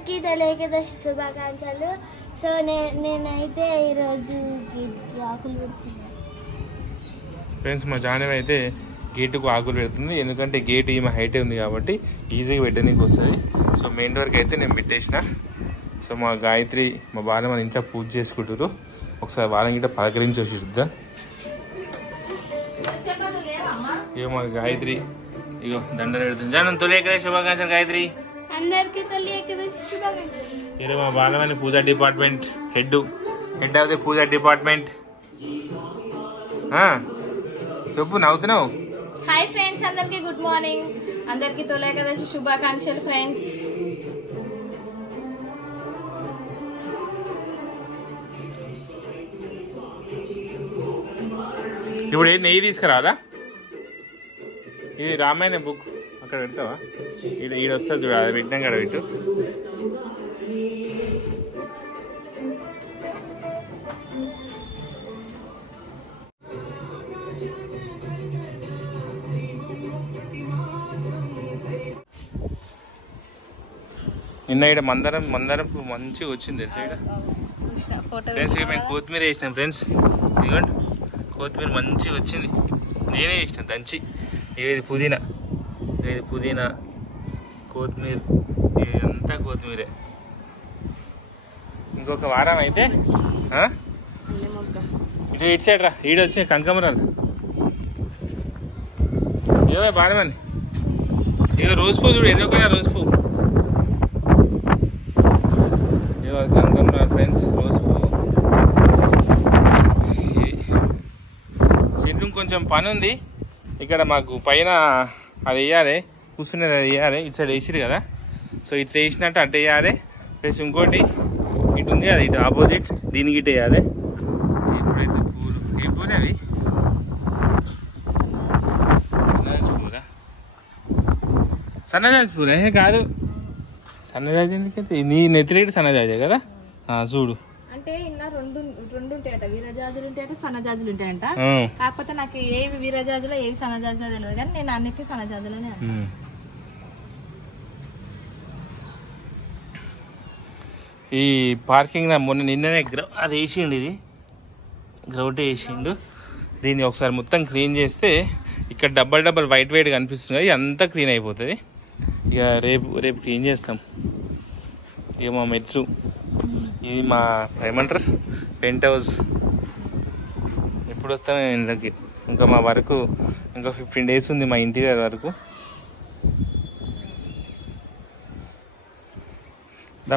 అందరికీ తెలియకేదాసి శుభాకాంక్షలు. సో నేనైతే ఈరోజు ఆకులు పెడుతున్నాను ఫ్రెండ్స్. మా జానవి అయితే గేటుకు ఆకులు పెడుతుంది, ఎందుకంటే గేట్ ఈమె హైటే ఉంది కాబట్టి ఈజీగా పెట్టడానికి వస్తుంది. సో మెయిన్ డోర్కి అయితే నేను పెట్టేసిన. సో మా గాయత్రి మా బాల మన ఇంట్లో పూజ చేసుకుంటారు. ఒకసారి వాళ్ళని గిట్ట పలకరించి వచ్చి చూద్దాం. ఇగో మా గాయత్రి ఇగో దండలు పెడుతుంది. జానం తొలి ఏకాదశి శుభాకాంక్షలు గాయత్రి. అందరికీ తొలి ఏకాదశి శుభాకాంక్షలు. ఇది మా Balamani puja department head of the puja department. చెప్పు, నవ్వుతున్నావు. హాయ్ ఫ్రెండ్స్, అందరికి గుడ్ మార్నింగ్. అందరికి తొలి ఏకాదశి శుభాకాంక్షలు ఫ్రెండ్స్. ఇప్పుడు ఏది నెయ్యి తీసుకురావాలా? ఇది రామాయణ బుక్ అక్కడ పెడతావా? ఈడ వస్తుంది చూడ, అది పెట్టినాం కదా పెట్టు. నిన్న ఇక్కడ మందరం మంచిగా వచ్చింది తెలుసు. ఇక్కడ ఫ్రెండ్స్ ఇక మేము కొత్తిమీర వేసినాం ఫ్రెండ్స్. ఇదిగోండి కొత్తిమీర మంచిగా వచ్చింది, నేనే వేసిన దంచి. ఇది పుదీనా కొత్తిమీర, ఇదంతా కొత్తిమీరే. ఇంకొక వారం అయితే ఇటు సైడ్ రా, ఈడ వచ్చి కంకమరాలు. ఏవో బాలమని ఇక రోజు పువ్వు చూడు, ఎన్నో కదా రోజు పువ్వు. ఇవో కంకమరాలు ఫ్రెండ్స్, రోజు పువ్వు. చెట్టు కొంచెం పని ఉంది ఇక్కడ మాకు, పైన అది వేయాలి, కూర్చునేది అది వేయాలి. ఇటు సైడ్ వేసిరు కదా, సో ఇట్లా వేసినట్టు అటు వేయాలి. ప్లస్ ఇంకోటి ఇటు ఉంది కదా, ఇటు ఆపోజిట్ దీనికి ఇటు వేయాలి. ఇప్పుడైతే పూలు, ఏ పూలు అవి? సన్నజాజి పూలా? సన్నజాజి పూలే కాదు. సన్నజాజి ఎందుకైతే నీ నెత్తిరేటు సన్నజాజే కదా. చూడు, అంటే ఇలా రెండు ఉంటాయట, వీరజాజులు ఉంటాయట, సన్నజాజులు ఉంటాయంట. కాకపోతే నాకు ఏవి వీరజాజులో ఏవి సన్నజాజులో తెలియదు, కానీ నేను అన్నిటికీ సన్నజాజులోనే. ఈ పార్కింగ్ మొన్న నిన్ననే అది వేసిండు, ఇది గ్రౌట్ వేసిండు. దీన్ని ఒకసారి మొత్తం క్లీన్ చేస్తే ఇక్కడ డబల్ వైట్ కనిపిస్తుంది కదా, అంతా క్లీన్ అయిపోతుంది. ఇక రేపు క్లీన్ చేస్తాం. ఇక మా మెట్లు, ఇది మా ఏమంటారు పెంట్ హౌస్. ఎప్పుడు వస్తాం ఇంట్లోకి? ఇంకా మా వరకు ఇంకా 15 days ఉంది మా ఇంటీరియర్ వరకు.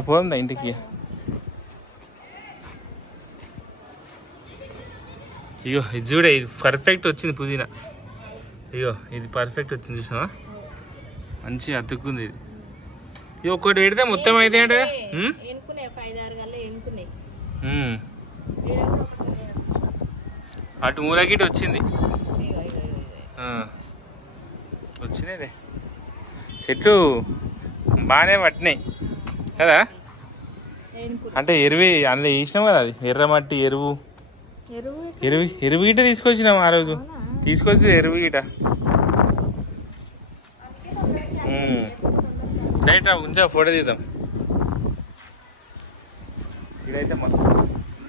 పోదా ఇంటికి. ఇగో ఇది చూడే, ఇది పర్ఫెక్ట్ వచ్చింది పుదీనా. ఇగో ఇది పర్ఫెక్ట్ వచ్చింది, చూసినావా? మంచిగా అతుక్కుంది ఇది. ఇది ఒక్కటి పెడితే మొత్తం అయితే అంటే అటు మూలగిటి వచ్చింది. వచ్చినాయిలే, చెట్లు బాగానే పట్టినాయి కదా. అంటే ఎరువు అందులో వేసినాం కదా, అది ఎర్రమట్టి ఎరువు గీట తీసుకొచ్చినాం ఆ రోజు. తీసుకొచ్చి ఎరువు గీట డైరెక్ట్ ఉంచా, ఫోటో తీద్దాం. ఇదైతే మస్తు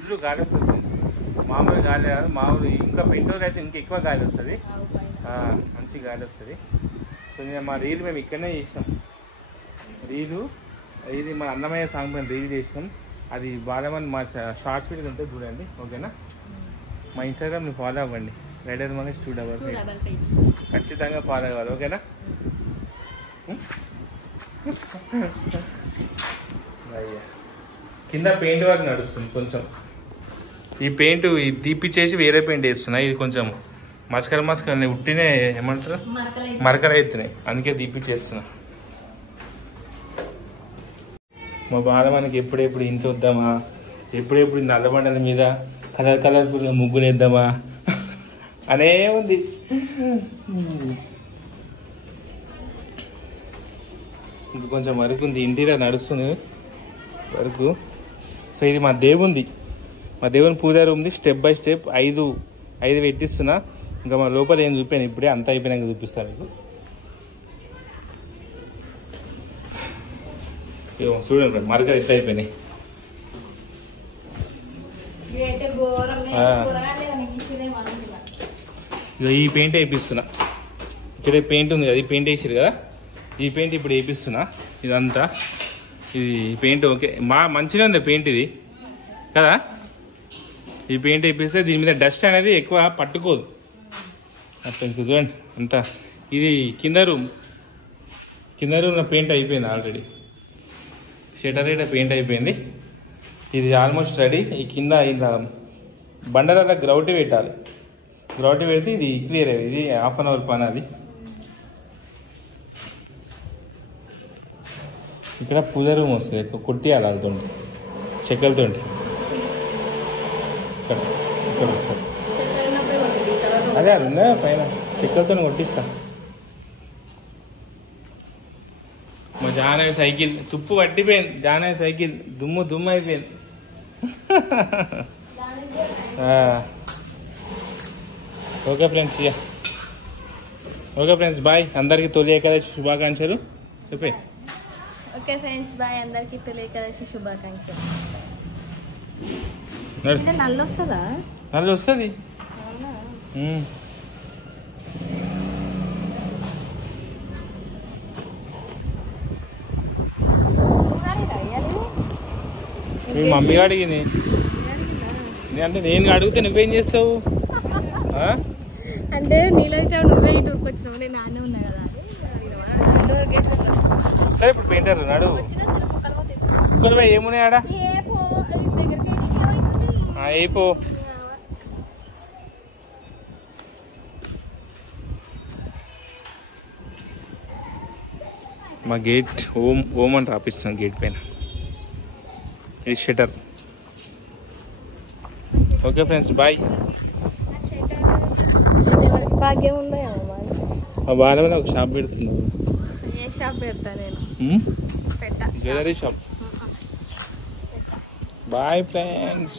ఫుల్ గాలి వస్తుంది, మామూలు గాలి కాదు. మామూలు ఇంకా పెంటోలు అయితే ఇంకా ఎక్కువ గాలి వస్తుంది, మంచి గాలి వస్తుంది. సో నేను మా రీల్ మేము ఇక్కడనే చేసినాం. ఇది మన అన్నమయ్య సాంగ్ పైన రీల్ చేసినాం. అది బాలమని మా షార్ట్స్ వీడియో ఉంటే చూడండి, ఓకేనా? మా ఇన్స్టాగ్రామ్ మీరు ఫాలో అవ్వండి, రైడర్ మనకి స్టూడెంట్ ఖచ్చితంగా ఫాలో అవ్వాలి, ఓకేనా? కింద పెయింట్ వర్క్ నడుస్తుంది కొంచెం. ఈ పెయింట్ తీపిచ్చేసి వేరే పెయింట్ వేస్తున్నాయి. ఇది కొంచెం మస్కలు ఉట్టినే ఏమంటారు మరకలు అవుతున్నాయి, అందుకే తీపిచ్చేస్తున్నా. మా బాధ మనకి ఎప్పుడెప్పుడు ఇంత వద్దామా, ఎప్పుడెప్పుడు నల్లబండల మీద కలర్ఫుల్గా ముగ్గులు వేద్దామా అనే ఉంది. ఇంకా కొంచెం వరకు ఉంది, ఇంటీరియర్ నడుస్తుంది వరకు. సో ఇది మా దేవుని పూజా రూమ్ది. స్టెప్ బై స్టెప్ 5 పెట్టిస్తున్నా. ఇంకా మా లోపల ఏం చూపాను ఇప్పుడే, అంతా అయిపోయినాక చూపిస్తాను మీకు. చూడండి మరకలు ఎట్లా అయిపోయినాయి. ఇదైతే ఘోరం. ఈ పెయింట్ వేయిస్తున్నా. ఇక్కడ పెయింట్ ఉంది కదా, ఈ పెయింట్ వేసారు కదా, ఈ పెయింట్ ఇప్పుడు వేయిస్తున్నా. ఇదంతా ఇది పెయింట్ ఓకే మంచిగా ఉంది పెయింట్ ఇది కదా. ఈ పెయింట్ వేయిస్తే దీని మీద డస్ట్ అనేది ఎక్కువ పట్టుకోదు. అట్లా చూడండి అంతా. ఇది కింద రూమ్లో పెయింట్ అయిపోయింది ఆల్రెడీ. షటర్ అయితే పెయింట్ అయిపోయింది. ఇది ఆల్మోస్ట్ రెడీ. ఈ కింద ఇలా బండల గ్రౌటి పెట్టాలి. గ్రౌటి పెడితే ఇది క్లియర్ అయ్యేది. ఇది హాఫ్ అన్ అవర్ పని. అది ఇక్కడ పూజ రూమ్ వస్తుంది. కొట్టియాలి వాళ్ళతో చెక్కలతో. ఇక్కడ వస్తుంది. అదే అది ఉందా పైన చెక్కలతో కొట్టిస్తా. మా జానవి సైకిల్ తుప్పు పట్టిపోయింది. జానవి సైకిల్ దుమ్ము అయిపోయింది. Okay friends, bye. అందరికి తొలి ఏకాదశి శుభాకాంక్షలు చెప్పే. Okay friends bye. అందరికి తొలి ఏకాదశి శుభాకాంక్షలు. నల్లు వస్తుందా? నల్లు వస్తుంది. మీ మమ్మీ అడిగింది అంటే నేను అడిగితే నువ్వేం చేస్తావు? అంటే నీళ్ళు నువ్వే ఇటు వచ్చినావు, నేను నాన్నే ఉన్నా కదా. సరే ఇప్పుడు పెయింటర్ నాడు కుక్కలు ఏమున్నాయి ఆడ అయిపో. మా గేట్ ఓం అని రాపిస్తున్నాం గేట్ పైన. ఇది షటర్. Okay friends bye. భాగ్యం ఉందా మా బాలమని ఒక షాప్ పెడుతున్నాను. ఏ షాప్ పెడతా నేను? Jewellery shop. Bye friends.